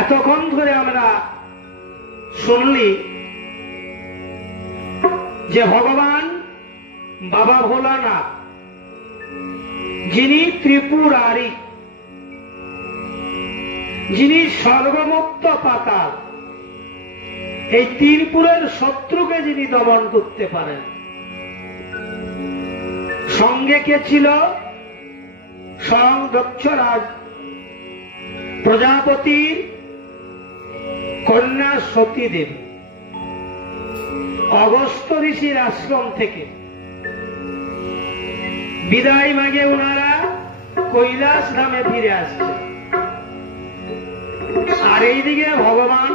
এতক্ষণ ধরে আমরা শুনলি যে ভগবান বাবা ভোলানাথ যিনি ত্রিপুরারি, যিনি সর্বমুক্ত পাতাল, এই ত্রিপুরের শত্রুকে যিনি দমন করতে পারেন। সঙ্গে কে ছিল? স্বয়ং দক্ষরাজ প্রজাপতির কন্যা সতী দেবী অগস্ত্য ঋষির আশ্রম থেকে বিদায় মাগে ওনারা কৈলাস ধামে ফিরে আসছে। আর এইদিকে ভগবান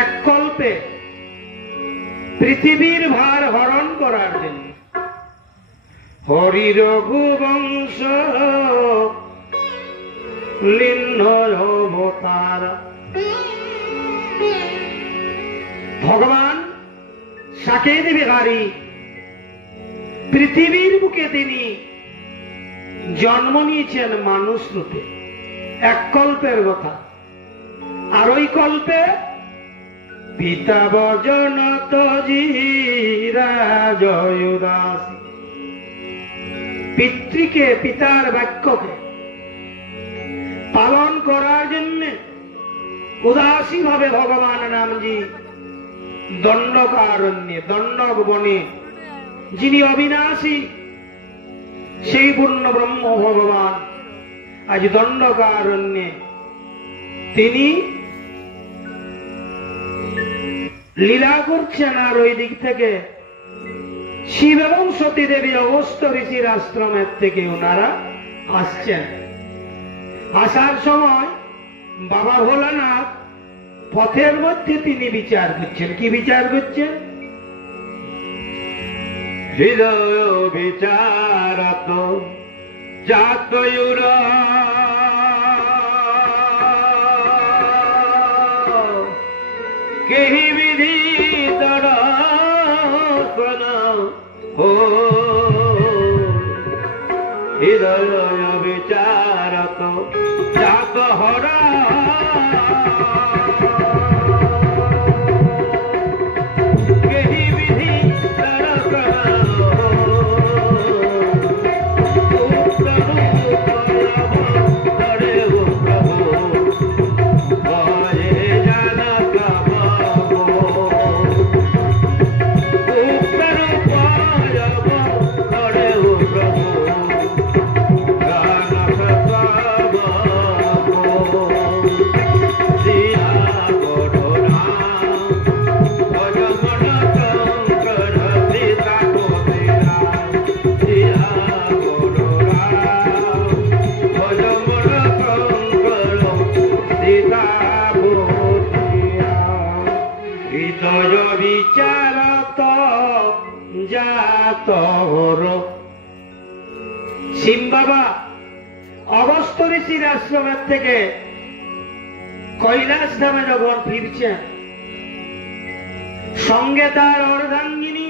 এক কল্পে পৃথিবীর ভার হরণ করার জন্য হরি রঘুবংশ লিন্ন অবতার ভগবান সাকেত বিহারী পৃথিবীর বুকে তিনি জন্ম নিয়েছেন মানুষ রূপে। এক কল্পের কথা। আর ওই কল্পে পিতা বজনত জয়দাসী পিতৃকে, পিতার বাক্যকে পালন করার জন্য উদাসী ভাবে ভগবান নামজি দণ্ডকারণ্যে, দণ্ডক বনে যিনি অবিনাশী সেই পূর্ণ ব্রহ্ম ভগবান আজ দণ্ডকারণ্যে তিনি লীলা করছেন। আর ওই দিক থেকে শিব এবং সতী দেবী অগস্ত্য ঋষির আশ্রমের থেকে ওনারা আসছেন। আসার সময় বাবা ভোলানাথ পথের মধ্যে তিনি বিচার করছেন। কি বিচার করছেন? হৃদয় বিচারত জাতয়ুর কেহি বিধি দর্শন হো। হৃদয় বিচারত জাত হরা শিব বাবা অগস্ত্য ঋষির আশ্রমের থেকে কৈলাস ধামে যখন ফিরছেন, সঙ্গে তার অর্ধাঙ্গিনী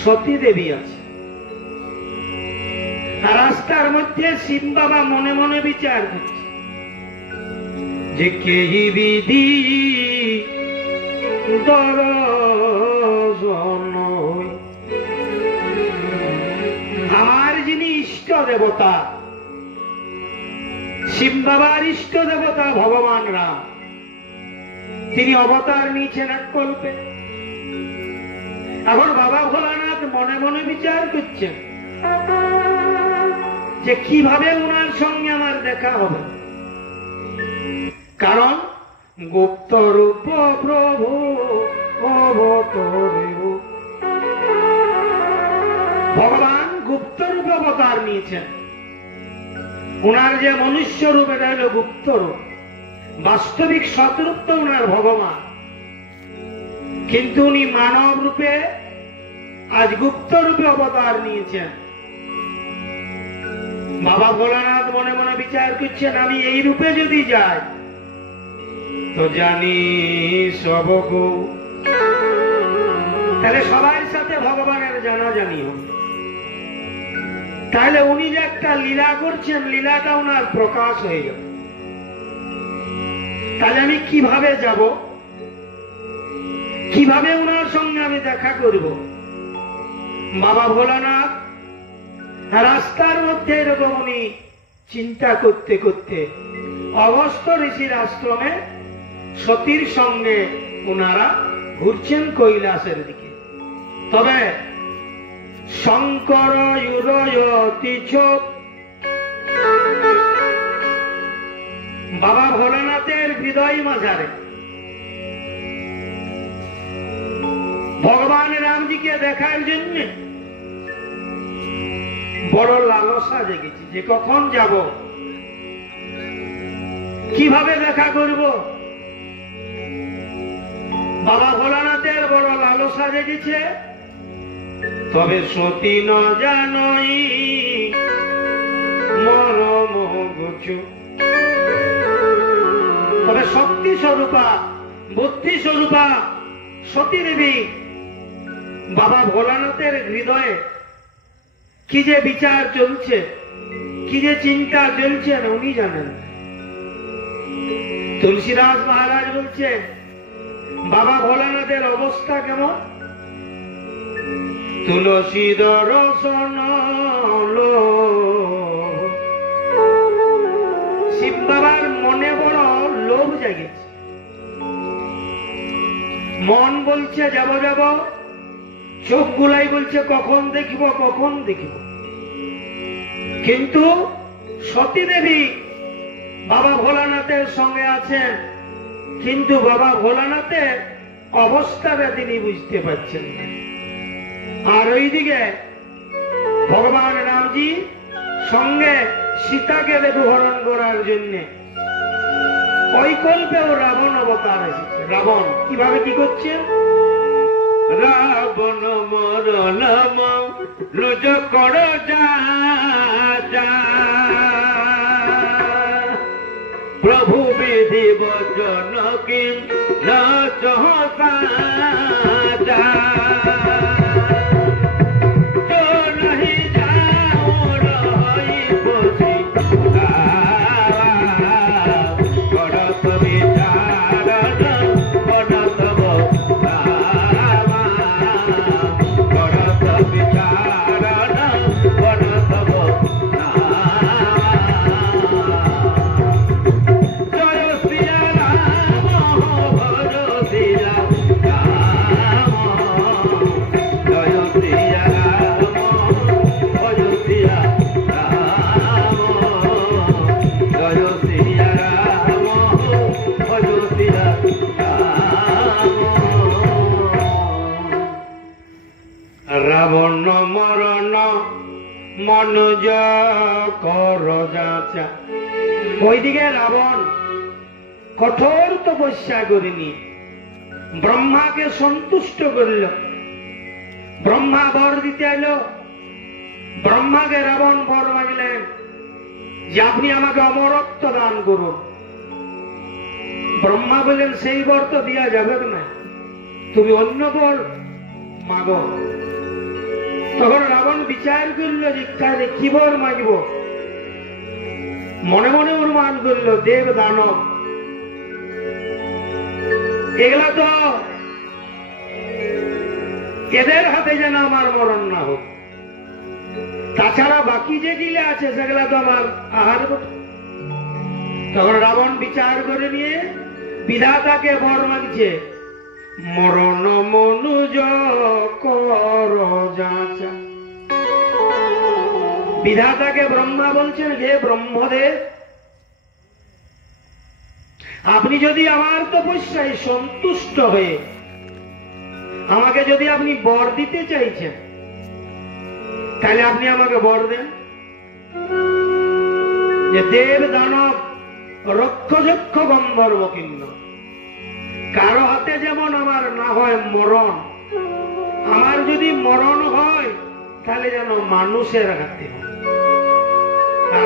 সতী দেবী আছে। রাস্তার মধ্যে শিব বাবা মনে মনে বিচার করছে যে কেহি বিধি দর্শন, আমার যিনি ইষ্ট দেবতা, শিব বাবার ইষ্ট দেবতা ভগবান রাম, তিনি অবতার নিয়েছেন এক কল্পে। এখন বাবা ভোলানাথ মনে মনে বিচার করছেন যে কিভাবে ওনার সঙ্গে আমার দেখা হবে, কারণ গুপ্ত রূপ প্রভু অবতরেও, ভগবান গুপ্ত রূপে অবতার নিয়েছেন। ওনার যে মনুষ্য রূপ, এটা হল গুপ্ত রূপ, বাস্তবিক সতরূপ তো ওনার ভগবান, কিন্তু উনি মানব রূপে আজ গুপ্ত রূপে অবতার নিয়েছেন। বাবা ভোলানাথ মনে মনে বিচার করছেন, আমি এই রূপে যদি যাই তো জানি সবকু, তাহলে সবার সাথে ভগবানের জানাজানি হবে। তাহলে উনি যে একটা লীলা করছেন, লীলাটা ওনার প্রকাশ হয়ে গেল। তাহলে আমি কিভাবে যাব, কিভাবে ওনার সঙ্গে আমি দেখা করব? বাবা ভোলানাথ রাস্তার মধ্যে এরকম উনি চিন্তা করতে করতে অগস্ত্য ঋষির আশ্রমে সতীর সঙ্গে ওনারা ঘুরছেন কৈলাসের দিকে। তবে শঙ্কর বাবা ভোলানাথের হৃদয় মাঝারে ভগবান রামজিকে দেখার জন্য বড় লালসা জেগেছে, যে কখন যাব, কিভাবে দেখা করব। বাবা ভোলানাথের বড় লালসা জেগেছে। তবে সতী ন জানই মরম গুছু, তবে শক্তি স্বরূপা, বুদ্ধি স্বরূপা সতী দেবী বাবা ভোলানাথের হৃদয়ে কি যে বিচার চলছে, কি যে চিন্তা চলছে, উনি জানেন। তুলসীদাস মহারাজ বলছে বাবা ভোলানাথের অবস্থা কেমন? তুলসী দর্শন শিব বাবার মনে বড় লোভ জাগিয়েছে। মন বলছে যাব যাব, চোখ গুলাই বলছে কখন দেখিব কখন দেখিব। কিন্তু সতী দেবী বাবা ভোলানাথের সঙ্গে আছেন, কিন্তু বাবা ভোলানাথের অবস্থাটা তিনি বুঝতে পারছেন না। আর ওইদিকে ভগবান রামজি সঙ্গে সীতাকে দেবহরণ করার জন্য ওই কল্পেও রাবণ অবতার এসেছে। রাবণ কিভাবে কি করছে? রাবণ মরণ লুজ কর প্রভু বিধি বচন কি না চহসা রাবণ মরণ মনোজ কর যাচা। ওইদিকে রাবণ কঠোর তপস্যা করিনি, ব্রহ্মাকে সন্তুষ্ট করল। ব্রহ্মা বর দিতে এলো, ব্রহ্মাকে রাবণ বর মাগলেন যে আপনি আমাকে অমরত্ব দান করুন। ব্রহ্মা বললেন সেই বর তো দেওয়া যাবে না, তুমি অন্য বর মাগো। তখন রাবণ বিচার করল যে কি বর মাগব। মনে মনে অনুমান করল দেব দানব এগুলা তো এদের হাতে যেন আমার মরণ না হোক, তাছাড়া বাকি যে গিলে আছে সেগুলা তো আমার আহার। তখন রাবণ বিচার করে নিয়ে বিধাতাকে বর মাগছে, মরণ মনুজ কর যাচা। বিধাতাকে ব্রহ্মা বলছেন, হে ব্রহ্মদেব, আপনি যদি আমার তপস্যায় সন্তুষ্ট হয়ে আমাকে যদি আপনি বর দিতে চাইছেন, তাহলে আপনি আমাকে বর দেন যে দেব দানব রক্ষযক্ষ গন্ধর্ব কিন্ন কারো হাতে যেমন আমার না হয় মরণ, আমার যদি মরণ হয় তাহলে যেন মানুষের হাতে হয়।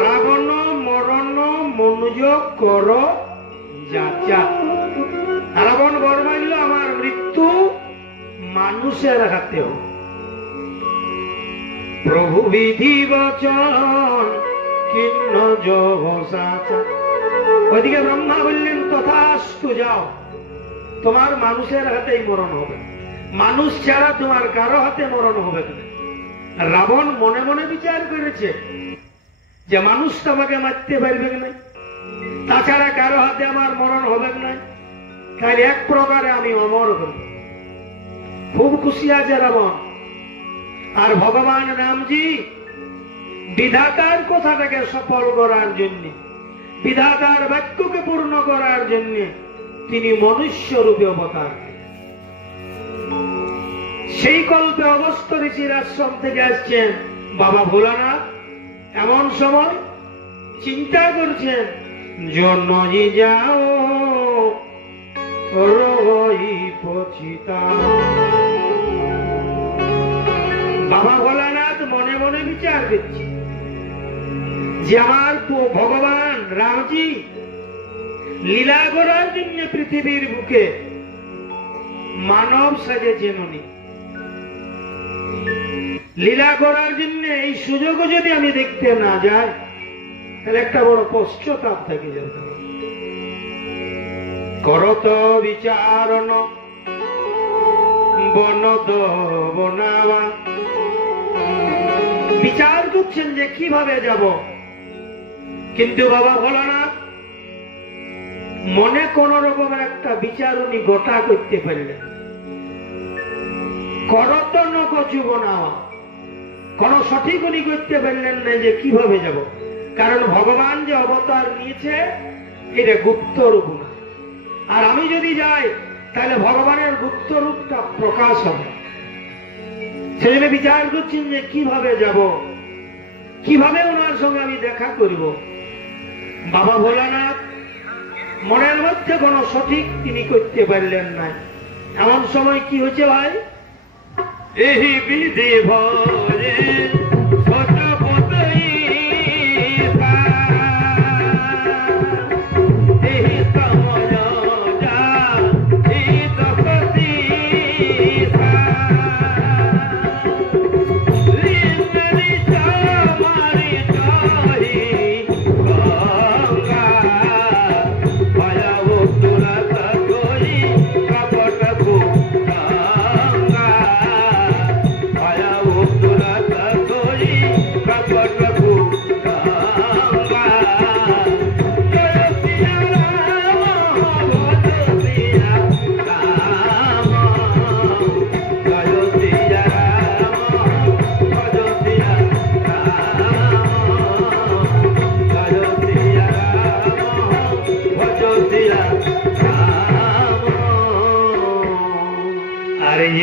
রাবণ মরণ মনুজ কর যাচা। রাবণ বর মাগল আমার মৃত্যু মানুষের হাতে হোক। প্রভু বিধি বচন কিন্ন যোগসাচা। ওইদিকে ব্রহ্মা বললেন তথাস্তু, যাও, তোমার মানুষের হাতেই মরণ হবে, মানুষ ছাড়া তোমার কারো হাতে মরণ হবে না। রাবণ মনে মনে বিচার করেছে যে মানুষ তোমাকে মারতে পারবে না, তাছাড়া কারো হাতে আমার মরণ হবে না, তাই এক প্রকারে আমি অমর হব। খুব খুশি আছে রাবণ। আর ভগবান রামজি বিধাতার কথাটাকে সফল করার জন্য, বিধাতার বাক্যকে পূর্ণ করার জন্য তিনি মনুষ্য রূপে অবতার। সেই কল্পে অগস্ত্য ঋষির আশ্রম থেকে আসছেন বাবা ভোলানাথ। এমন সময় চিন্তা করছেন, জনই যাও রই পচিতা। বাবা ভোলানাথ মনে মনে বিচার করছে যে আমার ভগবান রামজি লীলা করার জন্য পৃথিবীর বুকে মানব সাজেছেন, উনি লীলা করার জন্য এই সুযোগও যদি আমি দেখতে না যাই তাহলে একটা বড় পশ্চাতাপ থেকে যেতে হবে। করত বিচারণ বনদ বনাওয়া। বিচার করছেন যে কিভাবে যাব, কিন্তু বাবা ভোলানাথ মনে কোন রকমের একটা বিচার উনি গোটা করতে পারলেন। করত ন কচু বনাওয়া, কোন সঠিক উনি করতে পারলেন না যে কিভাবে যাব। কারণ ভগবান যে অবতার নিয়েছে এটা গুপ্ত রূপ না, আর আমি যদি যাই তাহলে ভগবানের গুপ্ত রূপটা প্রকাশ হবে। সেজন্য বিচার করছেন যে কিভাবে যাব, কিভাবে ওনার সঙ্গে আমি দেখা করব। বাবা ভোলানাথ মনের মধ্যে কোনো সঠিক তিনি করতে পারলেন না। এমন সময় কি হয়েছে ভাই, এই বিধি ভরে শতপতি এই সময় যা এই তপতি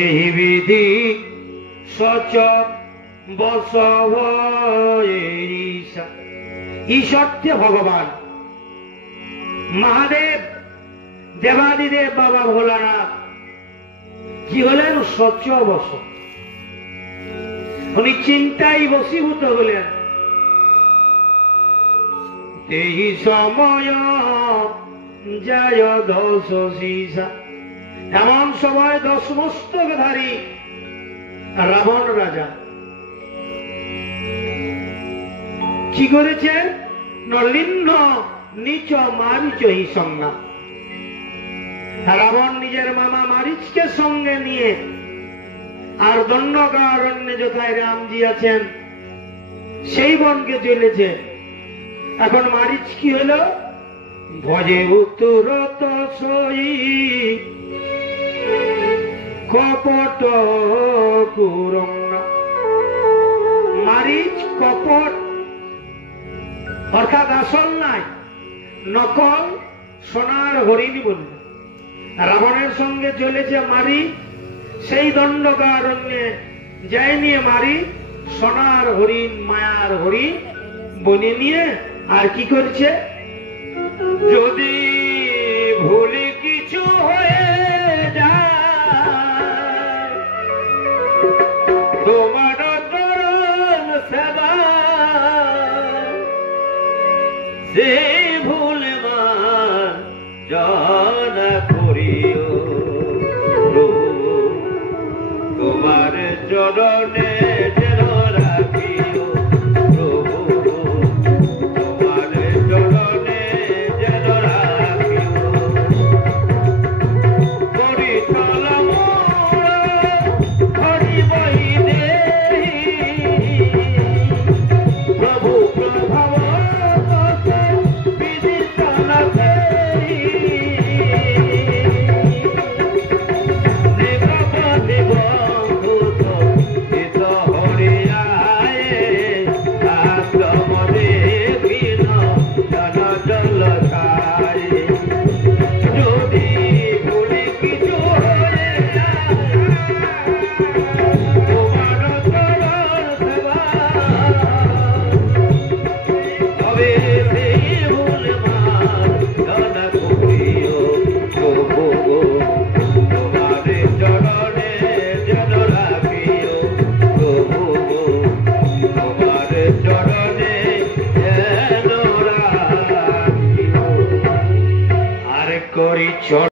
এই বিধি সচ বসব ঈশ্বরকে ভগবান মহাদেব দেবাদিদেব বাবা ভোলানাথ কি হলেন, সচ বস। উনি চিন্তায় বশীভূত হলেন। এই সময় যায় দশ সীসা, এমন সময় 10 মস্তকধারী রাবণ রাজা কি করেছে, নলিন্য নিচ মারিচ হি সংজ্ঞা। রাবণ নিজের মামা মারিচকে সঙ্গে নিয়ে আর দণ্ডকারণ্যে যথায় রামজি আছেন সেই বনকে চলেছে। এখন মারিচ কি হলো, ভজে উত্তরত সই কপট কুরঙ্গা। মারিচ কপট অর্থাৎ আসল নাই, নকল সোনার হরিণ বলল। রাবণের সঙ্গে চলেছে মারি, সেই দণ্ডকারণ্যে যাই নিয়ে মারি সোনার হরিণ, মায়ার হরিণ বনে নিয়ে আর কি করছে, যদি ভুলে কিছু হয়ে যায় তোমার চরণ সেবা, সে ভুল মান জন করিও প্রভু, তোমার চরণে যেন রাখিও প্রভু, তোমার চরণে যেন রাখিও। পরিচল হরি বহি দেহি প্রভু প্রভাব বিদিতন দেহি, নিগমতি বন্ধুত হিত হরিয়ায়ে আশ্রম দেখিন জন জল ছায়ে। যদি ভুলে কিছু হয়ে যায় তোমার চরণ সেবা, তবে সেই ভুল মান জন করিও প্রভু, তোমার চরণে যেন রাখিও প্রভু, তোমার চরণে যেন রাখিও। আর করি